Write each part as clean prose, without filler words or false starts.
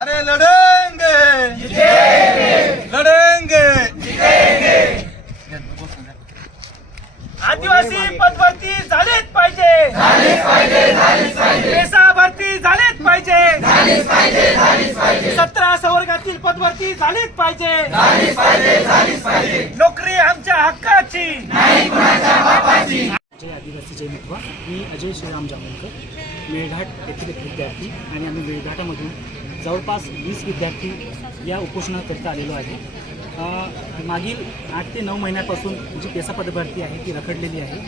अरे लढेंगे लढेंगे आदिवासी पदभरती झालीच पाहिजे, पेसा भरती झालीच पाहिजे, 17 संवर्गातील पदभरती झालीच पाहिजे, नोकरी आमच्या हक्काची. जय आदिवासी जय मितवा. मी अजय श्रीराम जांभेकर, मेळघाट येथील एक विद्यार्थी आणि आम्ही मेळघाटामधून जवळपास 20 विद्यार्थी या उपोषणाकरिता आलेलो आहे. मागील 8 ते 9 महिन्यापासून जी पेसा पदभरती आहे ती रखडलेली आहे.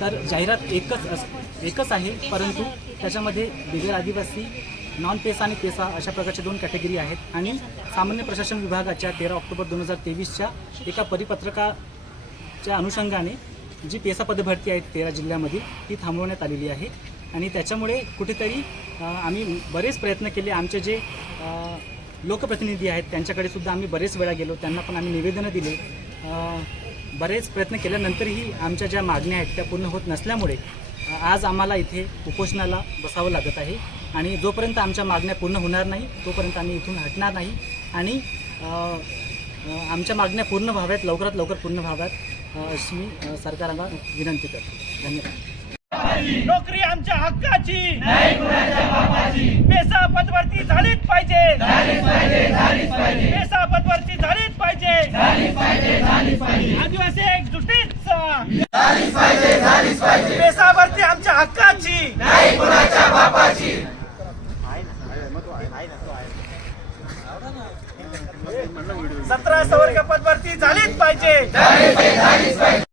तर जाहिरात एकच आहे, परंतु त्याच्यामध्ये बिगर आदिवासी, नॉन पेसा आणि पेसा अशा प्रकारच्या 2 कॅटेगरी आहेत. आणि सामान्य प्रशासन विभागाच्या 13 ऑक्टोबर 2023च्या एका परिपत्रकाच्या अनुषंगाने जी पेसा पदभरती आहेत 13 जिल्ह्यामधील ती थांबवण्यात आलेली आहे. आणि त्याच्यामुळे कुठेतरी आम्ही बरेच प्रयत्न केले. आमचे जे लोकप्रतिनिधी आहेत त्यांच्याकडे सुद्धा आम्ही बरेच वेळा गेलो, त्यांना पण आम्ही निवेदनं दिले. बरेच प्रयत्न केल्यानंतरही आमच्या ज्या मागण्या आहेत त्या पूर्ण होत नसल्यामुळे आज आम्हाला इथे उपोषणाला बसावं लागत आहे. आणि जोपर्यंत आमच्या मागण्या पूर्ण होणार नाही तोपर्यंत आम्ही इथून हटणार नाही. आणि आमच्या मागण्या पूर्ण व्हाव्यात, लवकरात लवकर पूर्ण व्हाव्यात अशी मी सरकारला विनंती करतो. धन्यवाद. नोकरी आमच्या हक्काची, पेसा पदभरती झालीच पाहिजे, पेसा पदभरती झालीच पाहिजे, आदिवासी एकजुटीचा, पेसा भरती आमच्या हक्काची. 17 संवर्ग पदभरती झालीच पाहिजे,